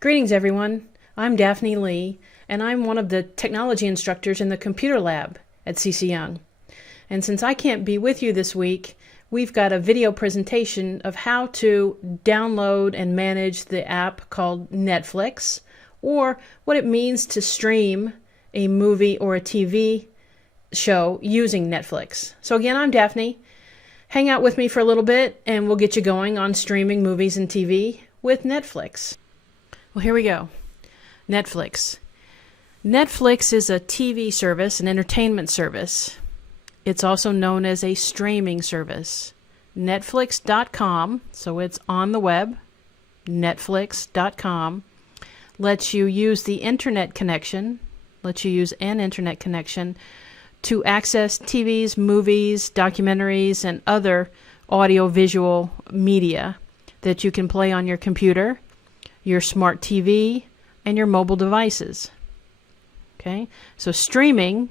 Greetings everyone, I'm Daphne Lee, and I'm one of the technology instructors in the computer lab at CC Young. And since I can't be with you this week, we've got a video presentation of how to download and manage the app called Netflix, or what it means to stream a movie or a TV show using Netflix. So again, I'm Daphne. Hang out with me for a little bit and we'll get you going on streaming movies and TV with Netflix. Well, here we go. Netflix. Netflix is a TV service, an entertainment service. It's also known as a streaming service. Netflix.com, so it's on the web, netflix.com, lets you use the internet connection, lets you use an internet connection to access TVs, movies, documentaries, and other audio-visual media that you can play on your computer, your smart TV, and your mobile devices. Okay, so streaming,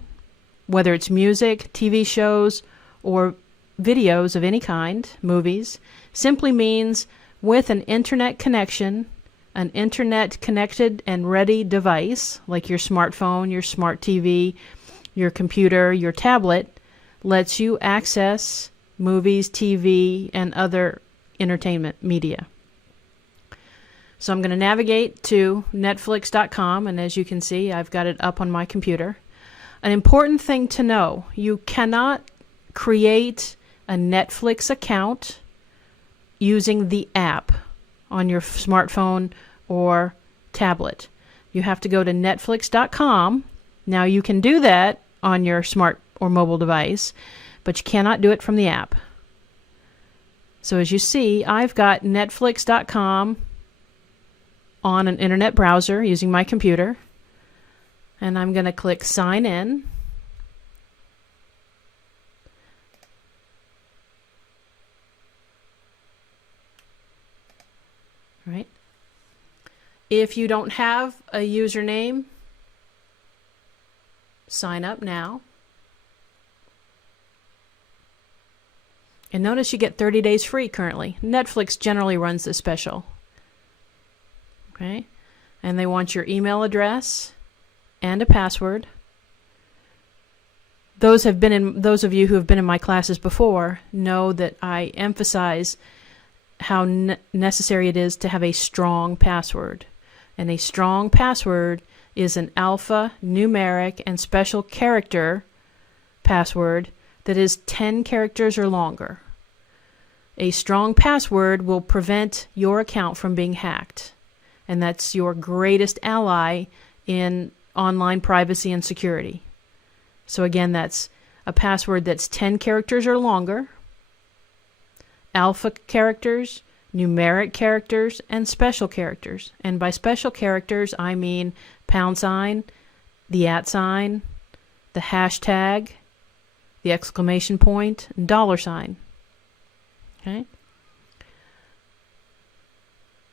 whether it's music, TV shows, or videos of any kind, movies, simply means with an internet connection, an internet connected and ready device, like your smartphone, your smart TV, your computer, your tablet, lets you access movies, TV, and other entertainment media. So I'm going to navigate to netflix.com, and as you can see, I've got it up on my computer. An important thing to know, you cannot create a Netflix account using the app on your smartphone or tablet. You have to go to netflix.com. Now you can do that on your smart or mobile device, but you cannot do it from the app. So as you see, I've got netflix.com on an internet browser using my computer, and I'm going to click sign in. Right. If you don't have a username, sign up now. And notice you get 30 days free currently. Netflix generally runs this special. Okay? And they want your email address and a password. Those of you who have been in my classes before know that I emphasize how necessary it is to have a strong password. And a strong password is an alphanumeric and special character password that is 10 characters or longer. A strong password will prevent your account from being hacked, and that's your greatest ally in online privacy and security. So again, that's a password that's 10 characters or longer, alpha characters, numeric characters, and special characters. And by special characters, I mean #, the @, the hashtag, the exclamation point, and $. Okay?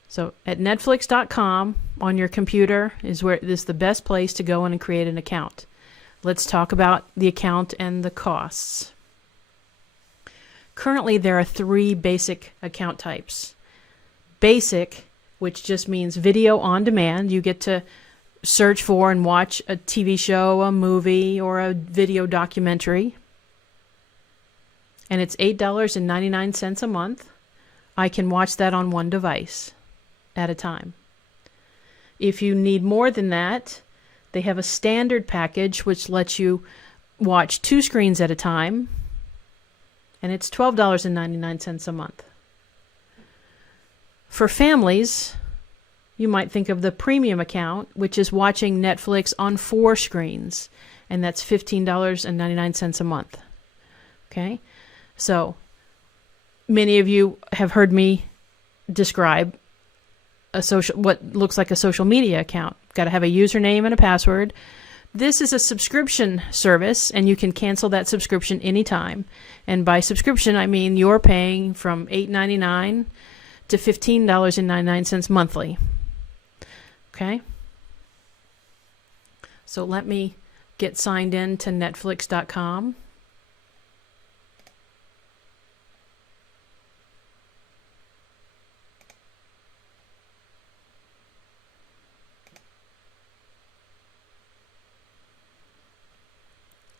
So at netflix.com on your computer is the best place to go in and create an account. Let's talk about the account and the costs. Currently there are 3 basic account types. Basic, which just means video on demand. You get to search for and watch a TV show, a movie, or a video documentary. And it's $8.99 a month. I can watch that on one device at a time. If you need more than that, they have a standard package which lets you watch 2 screens at a time, and it's $12.99 a month. For families, you might think of the premium account, which is watching Netflix on 4 screens, and that's $15.99 a month. Okay? So, many of you have heard me describe what looks like a social media account. Got to have a username and a password. This is a subscription service, and you can cancel that subscription anytime. And by subscription, I mean you're paying from $8.99 to $15.99 monthly. Okay? So let me get signed in to netflix.com.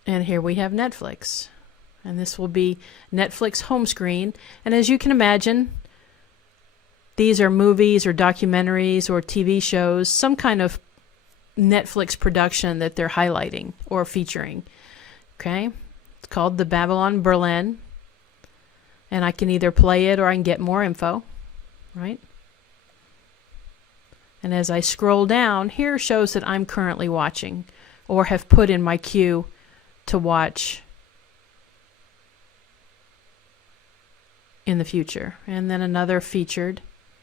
And here we have Netflix. And this will be Netflix home screen. And as you can imagine, these are movies or documentaries or TV shows, some kind of Netflix production that they're highlighting or featuring. Okay? It's called the Babylon Berlin. And I can either play it or I can get more info. Right? And as I scroll down, here shows that I'm currently watching or have put in my queue to watch in the future. And then another featured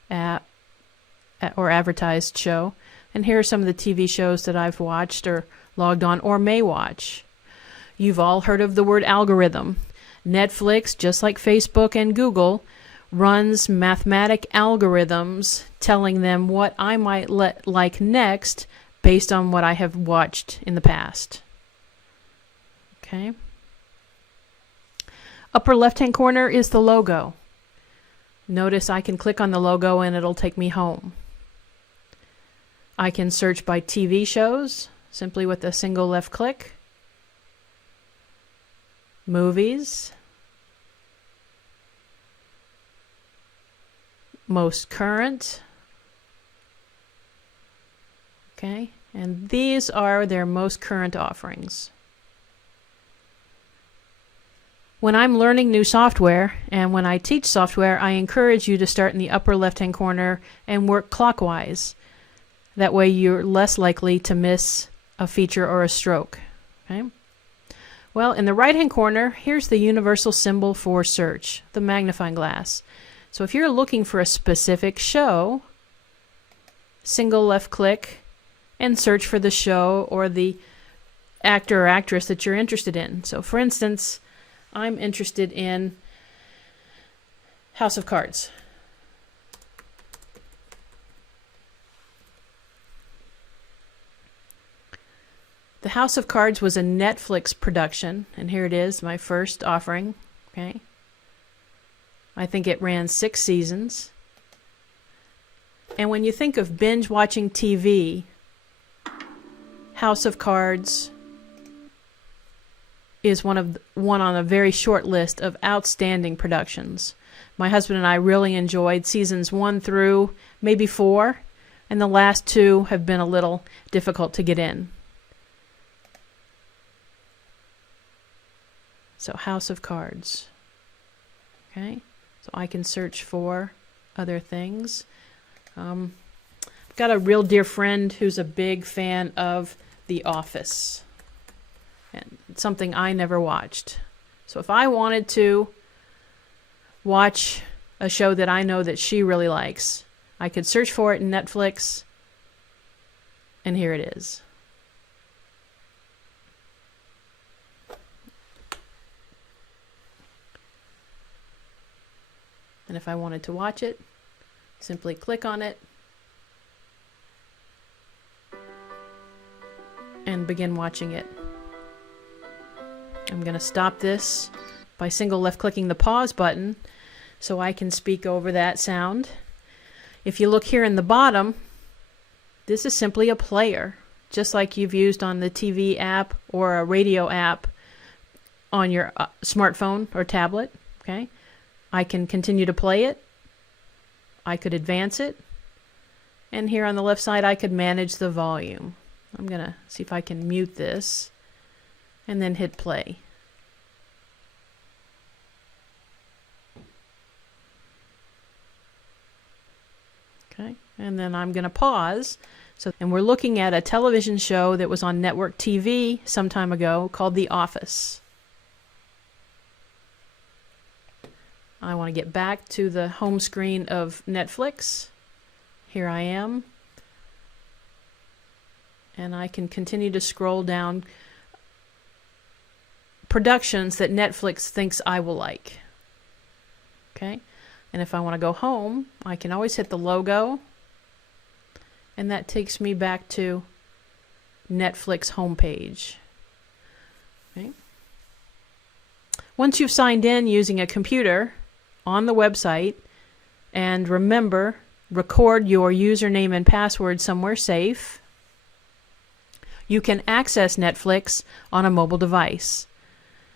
or advertised show. And here are some of the TV shows that I've watched or logged on or may watch. You've all heard of the word algorithm. Netflix, just like Facebook and Google, runs mathematic algorithms telling them what I might like next based on what I have watched in the past. Okay. Upper left-hand corner is the logo. Notice I can click on the logo and it'll take me home. I can search by TV shows simply with a single left click. Movies. Most current. Okay, and these are their most current offerings. When I'm learning new software and when I teach software, I encourage you to start in the upper left-hand corner and work clockwise. That way you're less likely to miss a feature or a stroke. Okay? Well, in the right-hand corner, here's the universal symbol for search, the magnifying glass. So if you're looking for a specific show, single left click and search for the show or the actor or actress that you're interested in. So for instance, I'm interested in House of Cards. The House of Cards was a Netflix production, and here it is, my first offering. Okay. I think it ran 6 seasons. And when you think of binge watching TV, House of Cards is one on a very short list of outstanding productions. My husband and I really enjoyed seasons 1 through maybe 4, and the last 2 have been a little difficult to get in. So House of Cards. Okay, so I can search for other things. I've got a real dear friend who's a big fan of The Office. And it's something I never watched. So if I wanted to watch a show that I know that she really likes, I could search for it in Netflix, and here it is. And if I wanted to watch it, simply click on it and begin watching it. I'm going to stop this by single left clicking the pause button so I can speak over that sound. If you look here in the bottom, this is simply a player, just like you've used on the TV app or a radio app on your smartphone or tablet. Okay, I can continue to play it. I could advance it. And here on the left side, I could manage the volume. I'm going to see if I can mute this and then hit play. Okay, and then I'm going to pause. And we're looking at a television show that was on network TV some time ago called The Office. I want to get back to the home screen of Netflix. Here I am. And I can continue to scroll down productions that Netflix thinks I will like. Okay? And if I want to go home, I can always hit the logo. And that takes me back to Netflix homepage. Okay? Once you've signed in using a computer on the website, and remember, record your username and password somewhere safe, you can access Netflix on a mobile device.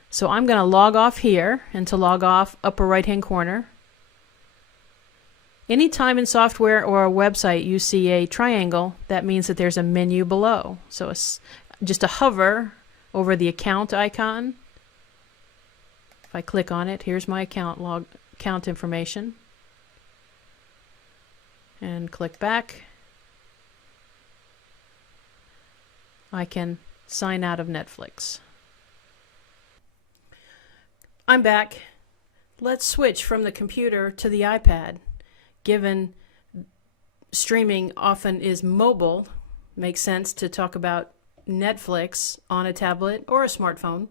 So I'm going to log off here, and to log off, upper right hand corner. Anytime in software or a website you see a triangle, that means that there's a menu below. So it's just a hover over the account icon. If I click on it, here's my account information. And click back. I can sign out of Netflix. I'm back. Let's switch from the computer to the iPad. Given streaming often is mobile, makes sense to talk about Netflix on a tablet or a smartphone.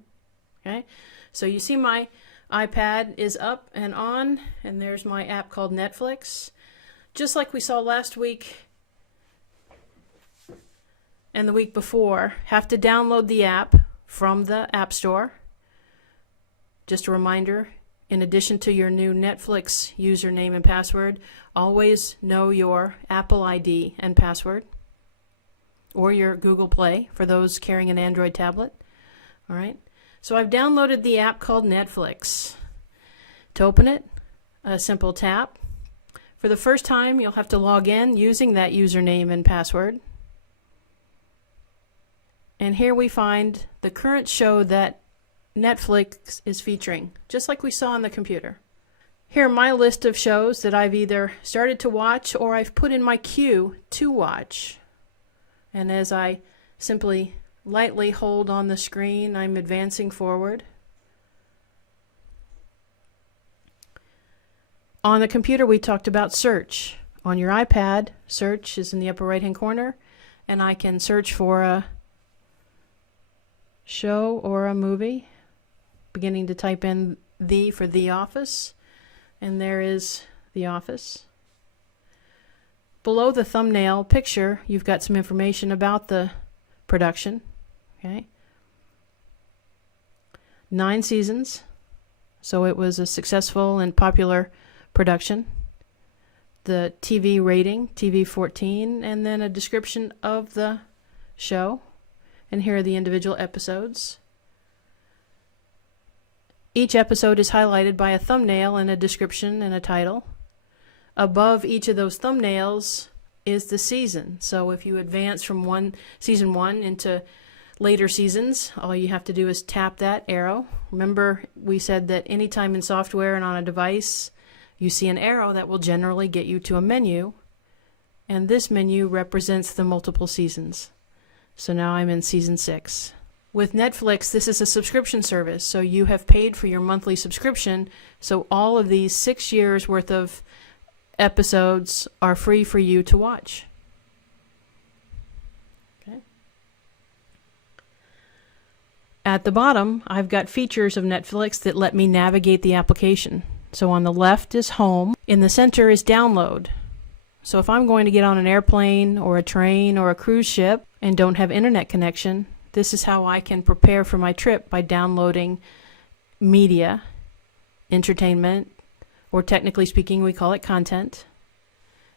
Okay, so you see my iPad is up and on, and there's my app called Netflix. Just like we saw last week and the week before, have to download the app from the App Store. Just a reminder, in addition to your new Netflix username and password, always know your Apple ID and password, or your Google Play for those carrying an Android tablet. All right. So I've downloaded the app called Netflix. To open it, a simple tap. For the first time, you'll have to log in using that username and password. And here we find the current show that Netflix is featuring, just like we saw on the computer. Here are my list of shows that I've either started to watch or I've put in my queue to watch. And as I simply lightly hold on the screen, I'm advancing forward. On the computer, we talked about search. On your iPad, search is in the upper right-hand corner, and I can search for a show or a movie. Beginning to type in for The Office, and there is The Office. Below the thumbnail picture, you've got some information about the production. Okay, 9 seasons, so it was a successful and popular production. The TV rating, TV 14, and then a description of the show, and here are the individual episodes. Each episode is highlighted by a thumbnail and a description and a title. Above each of those thumbnails is the season. So if you advance from season 1 into later seasons, all you have to do is tap that arrow. Remember, we said that anytime in software and on a device, you see an arrow that will generally get you to a menu. And this menu represents the multiple seasons. So now I'm in season 6. With Netflix, this is a subscription service, so you have paid for your monthly subscription, so all of these 6 years worth of episodes are free for you to watch. Okay. At the bottom, I've got features of Netflix that let me navigate the application. So on the left is Home, in the center is Download. So if I'm going to get on an airplane or a train or a cruise ship and don't have internet connection, this is how I can prepare for my trip by downloading media, entertainment, or technically speaking, we call it content.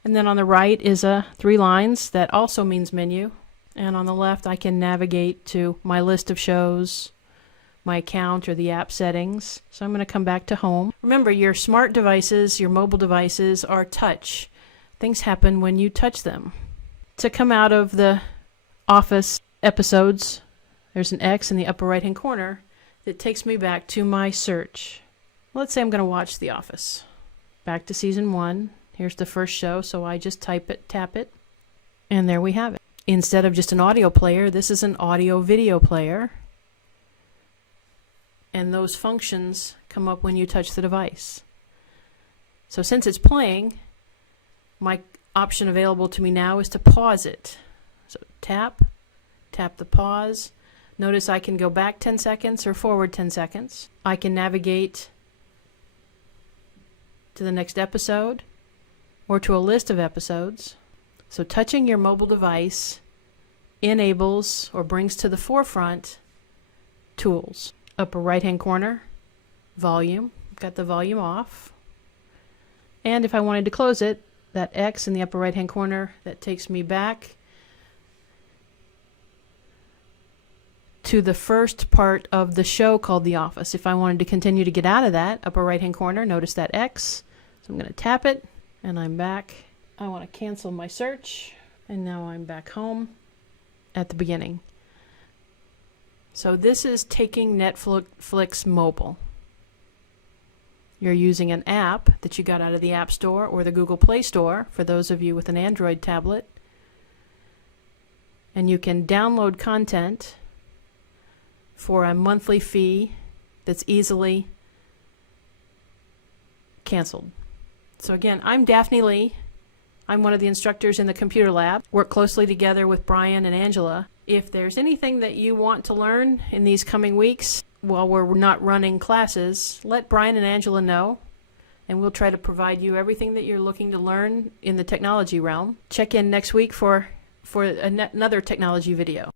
And then on the right is 3 lines that also means menu. And on the left, I can navigate to my list of shows, my account, or the app settings. So I'm going to come back to Home. Remember, your smart devices, your mobile devices are touch. Things happen when you touch them. To come out of the Office episodes, there's an X in the upper right-hand corner that takes me back to my search. Let's say I'm going to watch The Office. Back to season 1. Here's the first show, so I just tap it, and there we have it. Instead of just an audio player, this is an audio video player. And those functions come up when you touch the device. So since it's playing, my option available to me now is to pause it. So tap the pause. Notice I can go back 10 seconds or forward 10 seconds. I can navigate to the next episode or to a list of episodes. So touching your mobile device enables or brings to the forefront tools. Upper right-hand corner, volume. Got the volume off. And if I wanted to close it, that X in the upper right-hand corner, that takes me back to the first part of the show called The Office. If I wanted to continue to get out of that, upper right hand corner, notice that X. So I'm going to tap it and I'm back. I want to cancel my search and now I'm back home at the beginning. So this is taking Netflix mobile. You're using an app that you got out of the App Store or the Google Play Store for those of you with an Android tablet. And you can download content for a monthly fee that's easily canceled. So again, I'm Daphne Lee. I'm one of the instructors in the computer lab. Work closely together with Brian and Angela. If there's anything that you want to learn in these coming weeks while we're not running classes, let Brian and Angela know, and we'll try to provide you everything that you're looking to learn in the technology realm. Check in next week for another technology video.